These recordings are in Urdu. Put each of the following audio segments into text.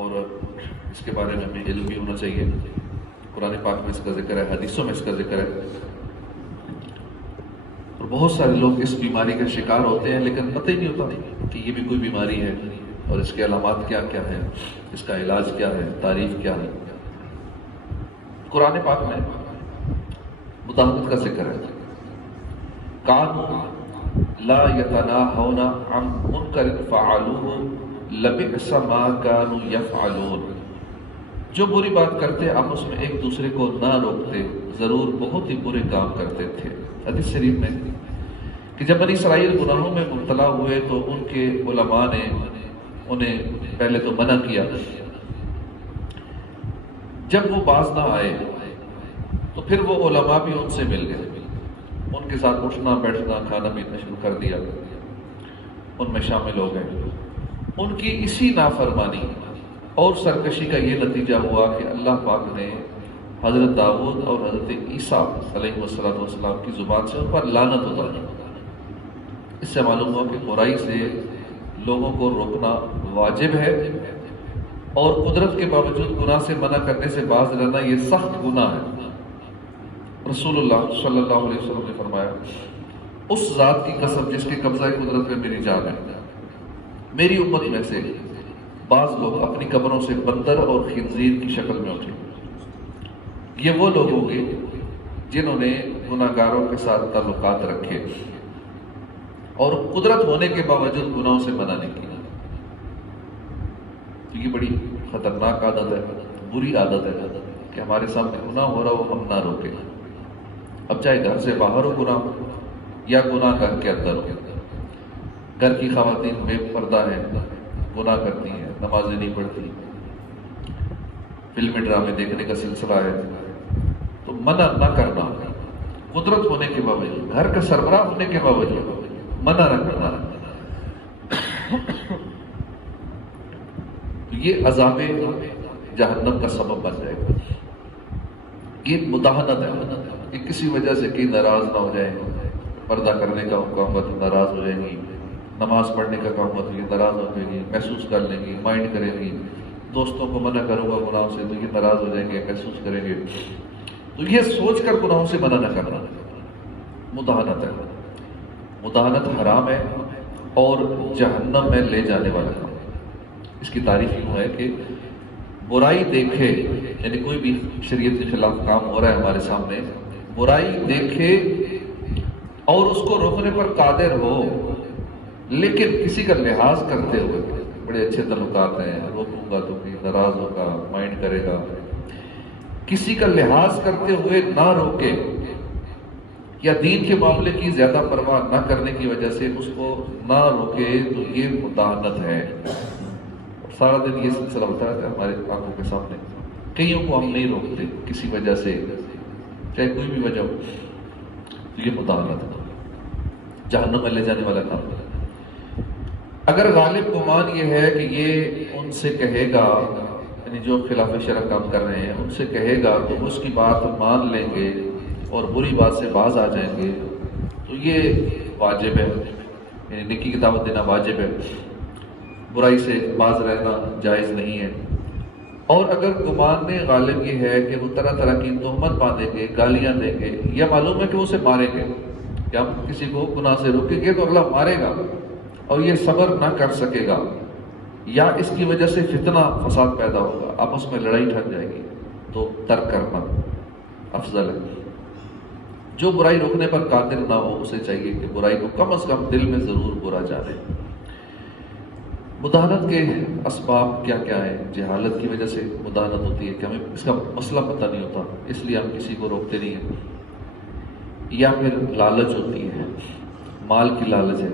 اور اس کے بارے میں ہمیں علم بھی ہونا چاہیے. قرآن پاک میں اس کا ذکر ہے، حدیثوں میں اس کا ذکر ہے، اور بہت سارے لوگ اس بیماری کا شکار ہوتے ہیں لیکن پتہ ہی نہیں ہوتا کہ یہ بھی کوئی بیماری ہے اور اس کے علامات کیا کیا ہیں، اس کا علاج کیا ہے، تعریف کیا ہے. قرآن پاک میں مداحنت کا ذکر ہے. کانوا لا یتناہون عن منکر فعلوہ لبئس ما کانوا یفعلون. جو بری بات کرتے آپس میں ایک دوسرے کو نہ روکتے، ضرور بہت ہی برے کام کرتے تھے. حدیث شریف میں کہ جب بنی اسرائیل گناہوں میں مبتلا ہوئے تو ان کے علماء نے انہیں پہلے تو منع کیا. جب وہ باز نہ آئے تو پھر وہ علماء بھی ان سے مل گئے، ان کے ساتھ اٹھنا بیٹھنا کھانا پینا شروع کر دیا، ان میں شامل ہو گئے. ان کی اسی نافرمانی اور سرکشی کا یہ نتیجہ ہوا کہ اللہ پاک نے حضرت داؤد اور حضرت عیسیٰ علیہ السلام کی زبان سے ان پر لعنت اتاری. اس سے معلوم ہوا کہ برائی سے لوگوں کو روکنا واجب ہے، اور قدرت کے باوجود گناہ سے منع کرنے سے باز رہنا یہ سخت گناہ ہے. رسول اللہ صلی اللہ علیہ وسلم نے فرمایا، اس ذات کی قسم جس کے قبضہ قدرت میں میری جان ہے، میری امت میں سے بعض لوگ اپنی قبروں سے بندر اور خنزیر کی شکل میں اٹھے. یہ وہ لوگ ہوں گے جنہوں نے گناہ گاروں کے ساتھ تعلقات رکھے اور قدرت ہونے کے باوجود گناہوں سے منع نہیں کیا. یہ بڑی خطرناک عادت ہے، بری عادت ہے کہ ہمارے سامنے گناہ ہو رہا ہو ہم نہ روکیں. اب چاہے گھر سے باہر ہو گناہ یا گناہ گھر کے اندر ہو. گھر کی خواتین بے پردہ ہیں، گناہ کرتی ہیں، نمازیں نہیں پڑھتی، فلمی ڈرامے دیکھنے کا سلسلہ ہے، تو منع نہ کرنا. قدرت ہونے کے باوجود، گھر کا سربراہ ہونے کے باوجود منع نہ کرنا. یہ عذاب جہنم کا سبب بن جائے گا. یہ مداحنت ہے کہ کسی وجہ سے کہ ناراض نہ ہو جائیں. پردہ کرنے کا حکم ہوا تو ناراض ہو جائیں گی، نماز پڑھنے کا کام ہوا تو یہ ناراض ہو جائیں گی، محسوس کر لیں گی، مائنڈ کریں گی. دوستوں کو منع کروں گا گناہوں سے تو یہ ناراض ہو جائیں گے، محسوس کریں گے. تو یہ سوچ کر گناہوں سے منع نہ کرنا مداحنت ہے. مداحنت حرام ہے اور جہنم میں لے جانے والا کام. اس کی تعریف یوں ہے کہ برائی دیکھے، یعنی کوئی بھی شریعت کے خلاف کام ہو رہا ہے ہمارے سامنے، برائی دیکھے اور اس کو روکنے پر قادر ہو، لیکن کسی کا لحاظ کرتے ہوئے، بڑے اچھے تعلقات ہیں، روکوں گا تو بھی ناراض ہوگا، مائنڈ کرے گا، کسی کا لحاظ کرتے ہوئے نہ روکے، یا دین کے معاملے کی زیادہ پرواہ نہ کرنے کی وجہ سے اس کو نہ روکے، تو یہ مداحنت ہے. سارا دن یہ سلسلہ ہوتا ہے ہمارے آنکھوں کے سامنے. کئیوں کو ہم نہیں روکتے کسی وجہ سے، چاہے کوئی بھی وجہ ہو، تو یہ مداحنت ہے، جہنم میں لے جانے والا کام. اگر غالب گمان یہ ہے کہ یہ ان سے کہے گا، یعنی جو خلاف شرع کام کر رہے ہیں ان سے کہے گا تو اس کی بات مان لیں گے اور بری بات سے باز آ جائیں گے، تو یہ واجب ہے، یعنی نیکی کی دعوت دینا واجب ہے، برائی سے باز رہنا جائز نہیں ہے. اور اگر گمان میں غالب یہ ہے کہ وہ طرح طرح کی تہمت باندھیں گے، گالیاں دیں گے، یا معلوم ہے کہ وہ اسے ماریں گے، کہ ہم کسی کو گناہ سے روکیں گے تو اگلا مارے گا اور یہ صبر نہ کر سکے گا، یا اس کی وجہ سے فتنہ فساد پیدا ہوگا، آپس میں لڑائی ٹھک جائے گی، تو ترک کرنا افضل ہے. جو برائی روکنے پر قادر نہ ہو اسے چاہیے کہ برائی کو کم از کم دل میں ضرور برا جانے. مداحنت کے اسباب کیا کیا ہیں؟ جہالت کی وجہ سے مداحنت ہوتی ہے کہ ہمیں اس کا مسئلہ پتہ نہیں ہوتا، اس لیے ہم کسی کو روکتے نہیں ہیں. یا پھر لالچ ہوتی ہے، مال کی لالچ ہے.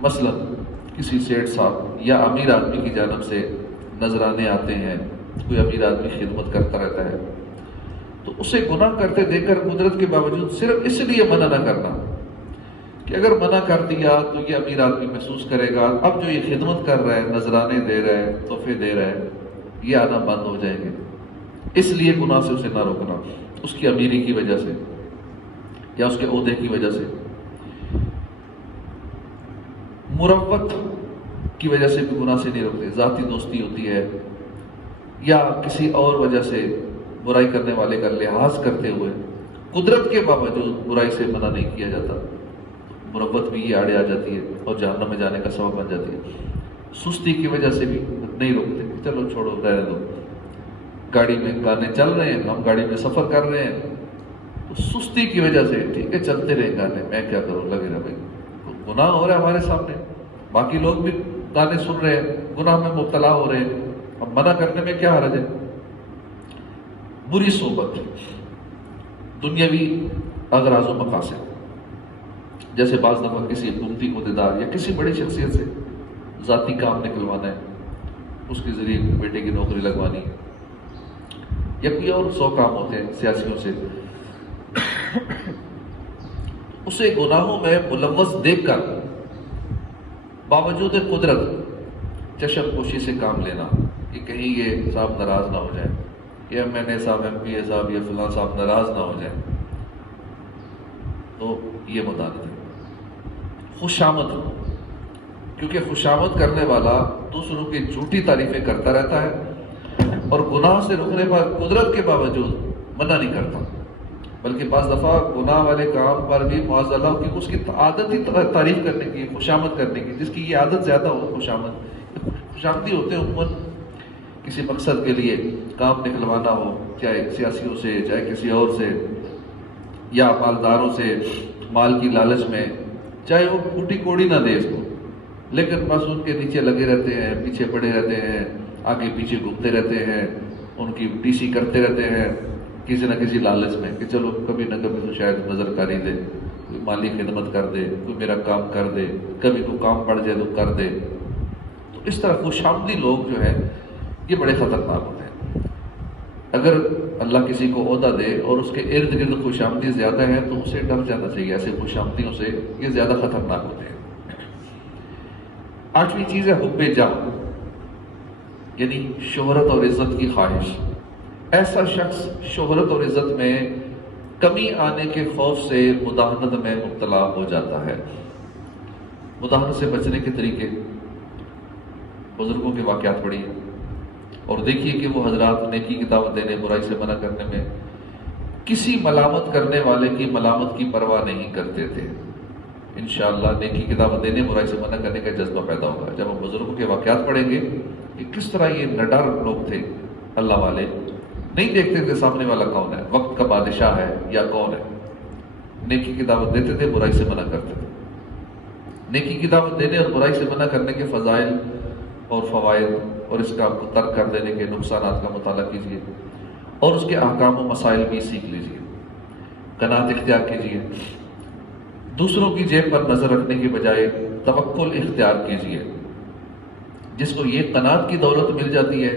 مثلا کسی سیٹ صاحب یا امیر آدمی کی جانب سے نذرانے آتے ہیں، کوئی امیر آدمی خدمت کرتا رہتا ہے، تو اسے گناہ کرتے دیکھ کر قدرت کے باوجود صرف اس لیے منع نہ کرنا کہ اگر منع کر دیا تو یہ امیر آدمی محسوس کرے گا اب جو یہ خدمت کر رہا ہے، نذرانے دے رہا ہے، تحفے دے رہا ہے، یہ آنا بند ہو جائیں گے، اس لیے گناہ سے اسے نہ روکنا، اس کی امیری کی وجہ سے یا اس کے عہدے کی وجہ سے. مروت کی وجہ سے بھی گناہ سے نہیں روکتے. ذاتی دوستی ہوتی ہے، یا کسی اور وجہ سے برائی کرنے والے کا لحاظ کرتے ہوئے قدرت کے باوجود برائی سے منع نہیں کیا جاتا، مروت بھی یہ آڑے آ جاتی ہے اور جہنم میں جانے کا سبب بن جاتی ہے۔ سستی کی وجہ سے بھی نہیں روکتے، چلو چھوڑو رہنے دو، گاڑی میں گانے چل رہے ہیں، ہم گاڑی میں سفر کر رہے ہیں تو سستی کی وجہ سے ٹھیک ہے چلتے رہے گانے، میں کیا کروں، لگے رہے بھائی، گناہ ہو رہا ہے ہمارے سامنے، باقی لوگ بھی گانے سن رہے ہیں، گناہ میں مبتلا ہو رہے ہیں، اب منع کرنے میں کیا حرج ہے؟ بری صحبت، دنیاوی اغراض و مقاصد، جیسے بعض دفعہ کسی حکومتی عہدیدار یا کسی بڑی شخصیت سے ذاتی کام نکلوانا ہے، اس کے ذریعے بیٹے کی نوکری لگوانی، یا کوئی اور 100 کام ہوتے ہیں سیاسیوں سے، اسے گناہوں میں ملوث دیکھ کر باوجود قدرت چشم پوشی سے کام لینا کہ کہیں یہ صاحب ناراض نہ ہو جائے، کہ MNA صاحب، MP صاحب یا فلاں صاحب ناراض نہ ہو جائے، تو یہ مداحنت ہے۔ خوشامد، کیونکہ خوشامد کرنے والا دوسروں کی جھوٹی تعریفیں کرتا رہتا ہے اور گناہ سے رکنے پر قدرت کے باوجود منع نہیں کرتا، بلکہ بعض دفعہ گناہ والے کام پر بھی معاذ اللہ کی اس کی عادت ہی تعریف کرنے کی، خوشامد کرنے کی، جس کی یہ عادت زیادہ ہو، خوشامدی ہوتے ہیں عموماً کسی مقصد کے لیے کام نکلوانا ہو، چاہے سیاسیوں سے، چاہے کسی اور سے، یا مالداروں سے مال کی لالچ میں، چاہے وہ کوٹی کوڑی نہ دے اس کو، لیکن بس ان کے نیچے لگے رہتے ہیں، پیچھے پڑے رہتے ہیں، آگے پیچھے گھومتے رہتے ہیں، ان کی ٹیسی کرتے رہتے ہیں کسی نہ کسی لالچ میں کہ چلو کبھی نہ کبھی تو شاید نظر کاری دے، کوئی مالی خدمت کر دے، کوئی میرا کام کر دے، کبھی کوئی کام پڑ جائے تو کر دے۔ تو اس طرح خوشامدی لوگ جو ہیں یہ بڑے خطرناک ہوتے ہیں۔ اگر اللہ کسی کو عہدہ دے اور اس کے ارد گرد خوشامدی زیادہ ہے تو اسے ڈر جانا چاہیے، ایسے خوشامدیوں سے، یہ زیادہ خطرناک ہوتے ہیں۔ 8ویں چیز ہے حب جاہ، یعنی شہرت اور عزت کی خواہش۔ ایسا شخص شہرت اور عزت میں کمی آنے کے خوف سے مداحنت میں مبتلا ہو جاتا ہے۔ مداحنت سے بچنے کے طریقے، بزرگوں کے واقعات پڑھیے اور دیکھیے کہ وہ حضرات نیکی کی دعوت دینے، برائی سے منع کرنے میں کسی ملامت کرنے والے کی ملامت کی پرواہ نہیں کرتے تھے۔ انشاءاللہ نیکی کی دعوت دینے، برائی سے منع کرنے کا جذبہ پیدا ہوگا جب ہم بزرگوں کے واقعات پڑھیں گے کہ کس طرح یہ نڈر لوگ تھے، اللہ والے، نہیں دیکھتے تھے سامنے والا کون ہے، وقت کا بادشاہ ہے یا کون ہے، نیکی کی دعوت دیتے تھے، برائی سے منع کرتے تھے۔ نیکی کی دعوت دینے اور برائی سے منع کرنے کے فضائل اور فوائد اور اس کا ترک کر دینے کے نقصانات کا مطالعہ کیجیے اور اس کے احکام و مسائل بھی سیکھ لیجیے۔ قناعت اختیار کیجیے، دوسروں کی جیب پر نظر رکھنے کے بجائے توکل اختیار کیجیے۔ جس کو یہ قناعت کی دولت مل جاتی ہے،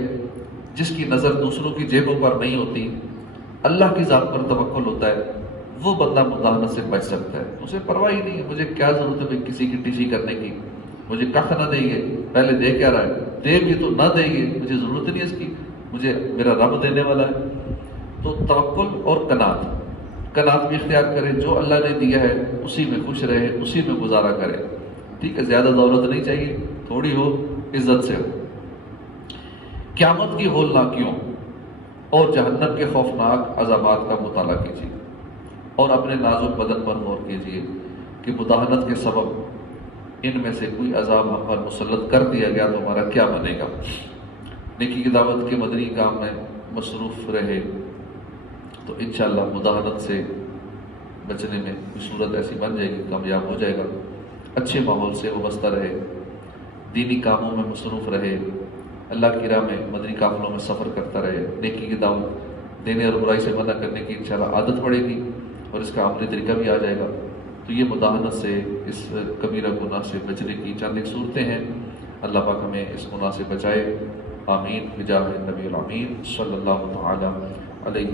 جس کی نظر دوسروں کی جیبوں پر نہیں ہوتی، اللہ کی ذات پر توکل ہوتا ہے، وہ بندہ مداحنت سے بچ سکتا ہے۔ اسے پرواہ ہی نہیں ہے، مجھے کیا ضرورت ہے کسی کی ٹیسی کرنے کی، مجھے کخ نہ دے گے، پہلے دے کیا رہا ہے، دے بھی تو نہ دے گے، مجھے ضرورت نہیں ہے اس کی، مجھے میرا رب دینے والا ہے۔ تو توکل اور قناعت بھی اختیار کرے، جو اللہ نے دیا ہے اسی میں خوش رہے، اسی میں گزارا کرے، ٹھیک ہے، زیادہ دولت نہیں چاہیے، تھوڑی ہو، عزت سے ہو۔ قیامت کی ہولناکیوں اور جہنم کے خوفناک عذابات کا مطالعہ کیجیے اور اپنے نازک بدن پر غور کیجیے کہ مداحنت کے سبب ان میں سے کوئی عذاب ہم پر مسلط کر دیا گیا تو ہمارا کیا بنے گا۔ نیکی کی دعوت کے مدنی کام میں مصروف رہے تو انشاءاللہ مداحنت سے بچنے میں کوئی صورت ایسی بن جائے گی، کامیاب ہو جائے گا۔ اچھے ماحول سے وابستہ رہے، دینی کاموں میں مصروف رہے، اللہ کی راہ میں مدنی قافلوں میں سفر کرتا رہے، نیکی کی دعوت دینے اور برائی سے منع کرنے کی انشاءاللہ عادت پڑے گی اور اس کا عملی طریقہ بھی آ جائے گا۔ تو یہ مداحنت سے، اس کبیرہ گناہ سے بچنے کی چند ایک صورتیں ہیں۔ اللہ پاک ہمیں اس گناہ سے بچائے، آمین بجاہ نبی الامین صلی اللہ تعالی علیہ